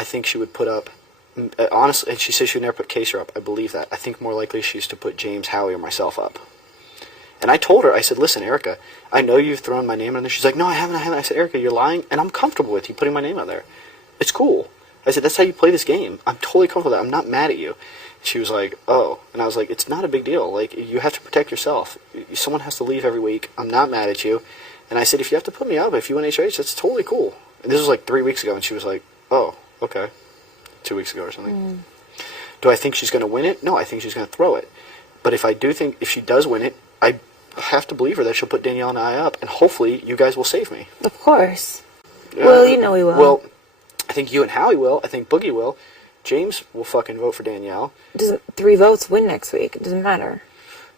I think she would put up, honestly, and she said she would never put Kaser up. I believe that. I think more likely she used to put James, Howie, or myself up. And I told her, I said, listen, Erika, I know you've thrown my name on there. She's like, no, I haven't. I said, Erika, you're lying, and I'm comfortable with you putting my name on there. It's cool. I said, that's how you play this game. I'm totally comfortable with that. I'm not mad at you. She was like, oh. And I was like, it's not a big deal. Like, you have to protect yourself. Someone has to leave every week. I'm not mad at you. And I said, if you have to put me up, if you win HOH, that's totally cool. And this was like 3 weeks ago, and she was like, oh, okay. 2 weeks ago or something. Do I think she's going to win it? No, I think she's going to throw it. But if I do think, if she does win it, I have to believe her that she'll put Danielle and I up, and hopefully you guys will save me. Of course. Well, you know we will. Well, I think you and Howie will. I think Boogie will. James will fucking vote for Danielle. Doesn't 3 votes win next week? It doesn't matter.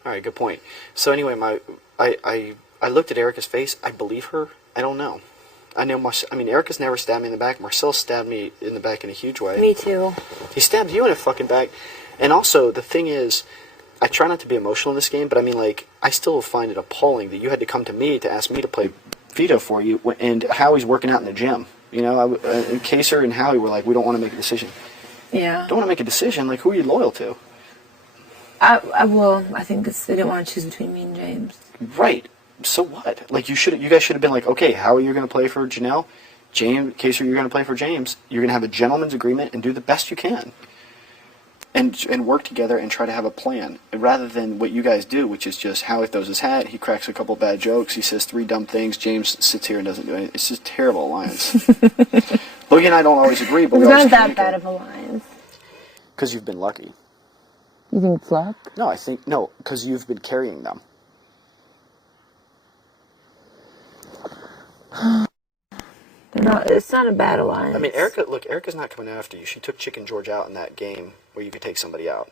All right, good point. So anyway, I looked at Erika's face. I believe her. I don't know. I mean, Erika's never stabbed me in the back. Marcel stabbed me in the back in a huge way. Me too. He stabbed you in the fucking back. And also, the thing is, I try not to be emotional in this game, but I mean, like, I still find it appalling that you had to come to me to ask me to play veto for you, and Howie's working out in the gym. You know, and Kaser and Howie were like, we don't want to make a decision. Yeah. Don't want to make a decision? Like, who are you loyal to? I think they didn't want to choose between me and James. Right. So what? Like, you guys should have been like, okay, Howie, you're going to play for Janelle. James, Kaser, you're going to play for James. You're going to have a gentleman's agreement and do the best you can. And work together and try to have a plan, rather than what you guys do, which is just Howie throws his hat, he cracks a couple bad jokes, he says 3 dumb things, James sits here and doesn't do anything. It's just terrible alliance. Boogie and I don't always agree, but it's not that bad of alliance. Because you've been lucky. You think it's luck? No, because you've been carrying them. It's not a bad alliance. I mean, Erika's not coming after you. She took Chicken George out in that game where you could take somebody out.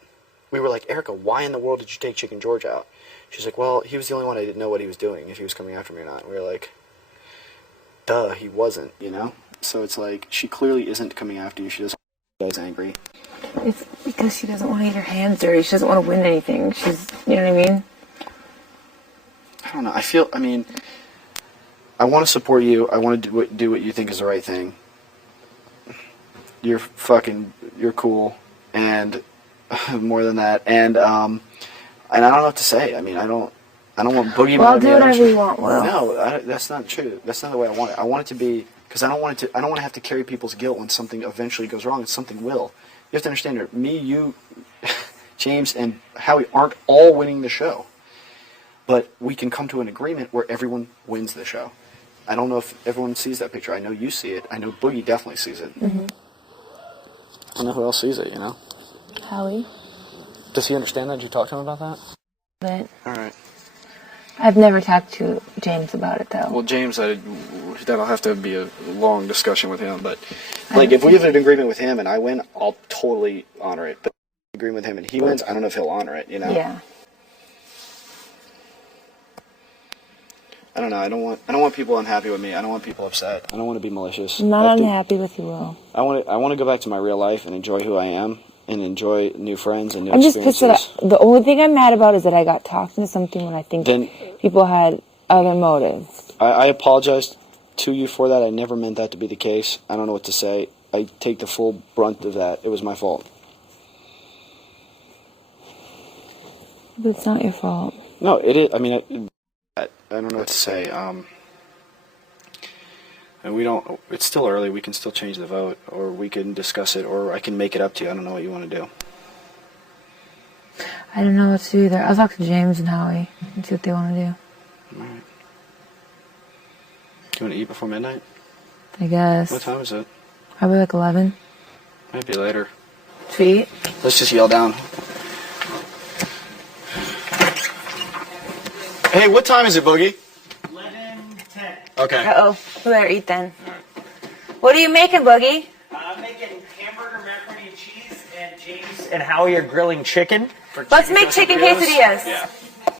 We were like, Erika, why in the world did you take Chicken George out? She's like, well, he was the only one I didn't know what he was doing, if he was coming after me or not. And we were like, duh, he wasn't, you know? So it's like, she clearly isn't coming after you. She doesn't want you guys angry. It's because she doesn't want to get her hands dirty. She doesn't want to win anything. You know what I mean? I don't know. I want to support you. I want to do what you think is the right thing. You're cool, and more than that. And I don't know what to say. I mean, I don't want Boogie. Well, I'll do whatever you want, Will. No, that's not true. That's not the way I want it. I want it to be, because I don't want to have to carry people's guilt when something eventually goes wrong, and something will. You have to understand that me, you, James, and Howie aren't all winning the show. But we can come to an agreement where everyone wins the show. I don't know if everyone sees that picture. I know you see it. I know Boogie definitely sees it. Mm-hmm. I don't know who else sees it, you know? Howie. Does he understand that? Did you talk to him about that? But all right. I've never talked to James about it, though. Well, James, that'll have to be a long discussion with him. But, like, if we have an agreement with him and I win, I'll totally honor it. But if we agree with him and he wins, I don't know if he'll honor it, you know? Yeah. I don't know. I don't want people unhappy with me. I don't want people upset. I don't want to be malicious. I'm not unhappy with you, Will. I want to go back to my real life and enjoy who I am and enjoy new friends and new I'm just experiences. pissed that the only thing I'm mad about is that I got talked into something when I think people had other motives. I apologize to you for that. I never meant that to be the case. I don't know what to say. I take the full brunt of that. It was my fault. But it's not your fault. No, it is. I mean, I don't know what to say. And we don't. It's still early. We can still change the vote, or we can discuss it, or I can make it up to you. I don't know what you want to do. I don't know what to do either. I'll talk to James and Howie and see what they want to do. All right. You want to eat before midnight? I guess. What time is it? Probably like 11. Might be later. Sweet. Let's just yell down. Hey, what time is it, Boogie? 11:10. Okay. Uh-oh. We better eat then. What are you making, Boogie? I'm making hamburger, macaroni and cheese, and James and Howie are grilling chicken. Let's make chicken quesadillas. Yeah.